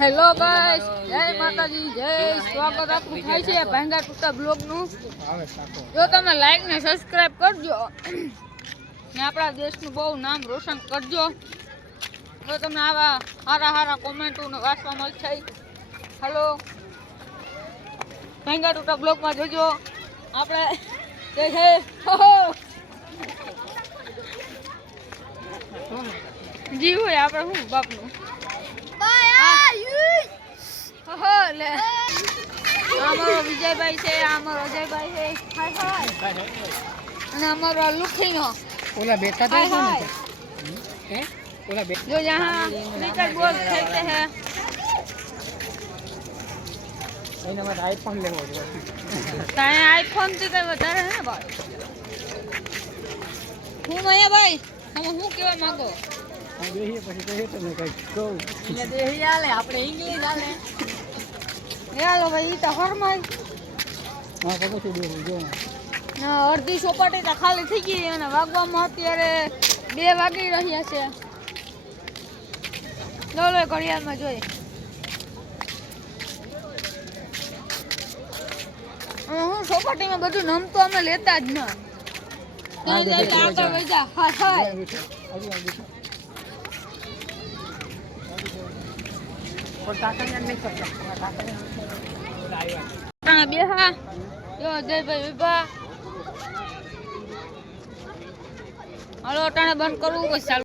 Hello guys, જય માતાજી, જય સ્વાગત આપનું થાય છે ભાંગા ટૂટા બ્લોગ નું। જો તમે લાઈક ને સબસ્ક્રાઇબ કરજો ને આપણા દેશનું બહુ નામ રોશન કરજો। જો તમને આવા સારા સારા કોમેન્ટો વાંચવા મળશે। હેલો ભાંગા ટૂટા બ્લોગ માં જોજો આપણે જે છે જી હોય આપણે શું બાપનું અમારો વિજયભાઈ છે, અમારો અજયભાઈ છે, હાય હાય, અને અમારો લુખીનો ओला बेटा दे दो ना हैं ओला बेटा जो यहाँ क्रिकेट बॉल खेलते हैं। એને મારે આઈફોન લેવો છે તારે આઈફોન થી કઈ વધારે હે ભાઈ। હું મયા ભાઈ તમે શું કહેવા માંગો? દેહીએ પછી કહે તમે કઈ કહું એટલે દેહી આલે આપણે ઇંગ્લિશ આલે યાલો ભાઈ ઈ તો હરમાય હા પછી દેવું જો ના અડધી સોપાટી તો ખાલી થઈ ગઈ અને વાગવામાં અત્યારે 2 વાગી રહ્યા છે। લો ઘડિયાળમાં જોઈ હું સોપાટીમાં બધું નમતો અમે લેતા જ ના આગળ વઈ હા હા બેહા જો અજયભાઈ વિભા હાલો અટાણે બંધ કરવું પછી